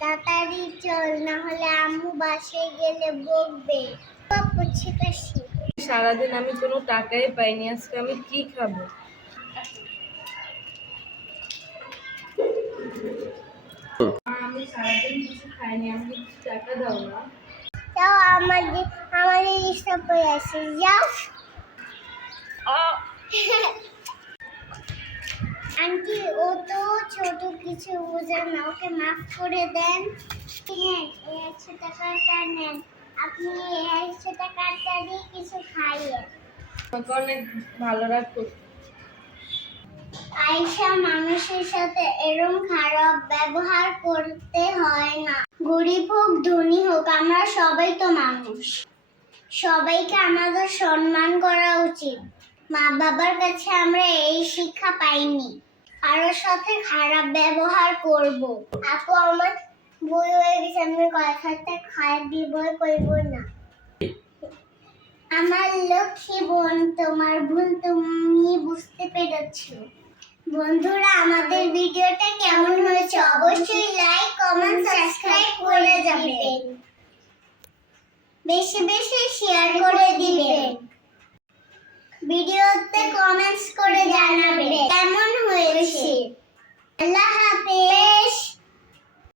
তাড়াতাড়ি চল, না হলে আম্মু বাসায় গেলে বকবে। করছি কাশি। সারাদিন আমি কোনো টাকাই পাইনি, আজকে আমি কি খাবো? আমি সারাদিন কিছু খাইনি, আমি কিছু টাকা দাও না। যাও, আমাদের ডিস্টার্ব করে আসে, যাও। আন্টি, ও তো ছোট, কিছু বোঝে না, ওকে মাফ করে দেন। নেন, এই 100 টাকাটা নেন, আপনি এই 100 টাকাটা দিয়ে কিছু খাইয়েন। আমাকে অনেক ভালো রাখো। আয়েশা, মানুষের সাথে এরকম খারাপ ব্যবহার করতে হয় না। গরিব হোক ধনী হোক, আমরা সবাই তো মানুষ। সবাইকে আমাদের সম্মান করা উচিত। মা বাবার কাছে আমরা এই শিক্ষা পাইনি, কারোর সাথে খারাপ ব্যবহার করব। আপু, আমার বই হয়ে গেছে, আমি কথাটা খারাপ ব্যবহার করব না। আমার লক্ষ্মী বোন, তোমার ভুল তুমি বুঝতে পেরেছো। বন্ধুরা, আমাদের ভিডিওটা কেমন হয়েছে অবশ্যই লাইক, কমেন্ট, সাবস্ক্রাইব করে যাবেন। বেশি বেশি শেয়ার করে দিবেন। ভিডিওতে কমেন্টস করে জানাবেন কেমন হয়েছে। আল্লাহ হাফেজ।